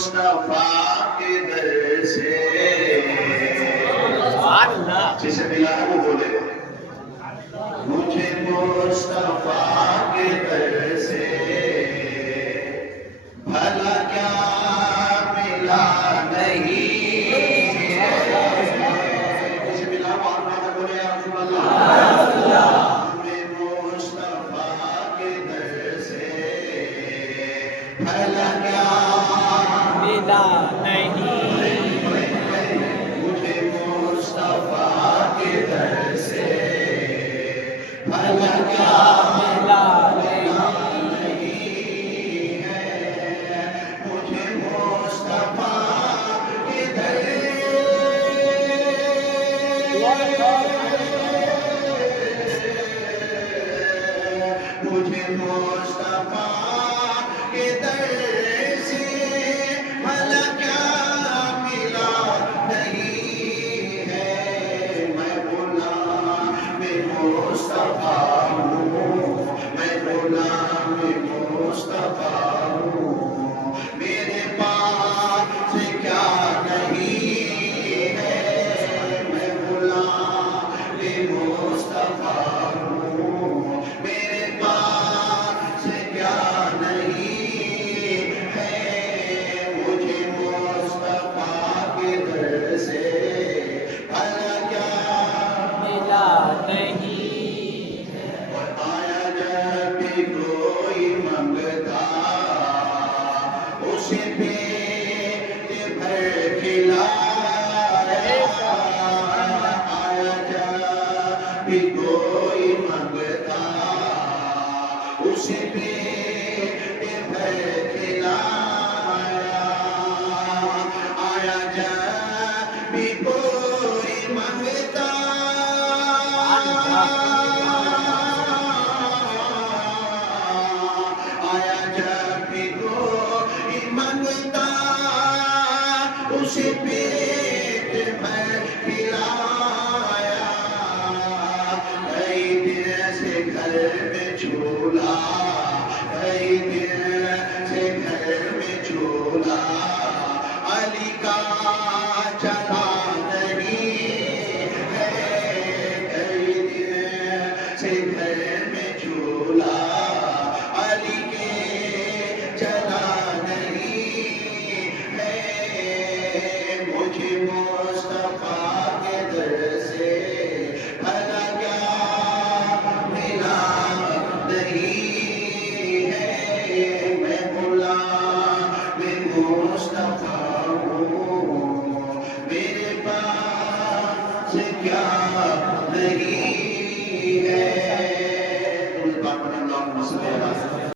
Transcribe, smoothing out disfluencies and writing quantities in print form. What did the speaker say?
मुस्तफा के दर से जिसे मिला है वो बोले मुझे मुस्तफा के दर से भला क्या मिला नहीं जिसे मिला वो आप बोले या रसूल अल्लाह हमें मुस्तफा के दर से भला क्या मिला नहीं मुझे मुस्तफा के दर से भला क्या मिला नहीं है मुझे मुस्तफा के दर मुझे मुस्तफा के दर से भला क्या मिला नहीं है मैं गुलाम मुस्तफा हूँ मैं गुलाम मुस्तफा हूँ मेरे पास क्या नहीं है मैं गुलाम मुस्तफा हूँ मेरे पास क्या नहीं है मुझे मुस्तफा के दर से भला क्या मिला नहीं और आया जब भी कोई मंगता उसे पेट भर खिलाया आया जब भी कोई मंगता उसे पेट भर खिलाया आया जब भी कोई मंगता आया जब भी कोई मंगता उसे पेट भर खिलाया कई दिन से घर में झूला कई दिन से घर में झूला अली का चला नहीं है कई दिन से घर में झूला अली के चला नहीं है मुझे मुस्तफा के दर से भला क्या मिला नहीं है मैं गुलाम मुस्तफा हूँ मेरे पास क्या नहीं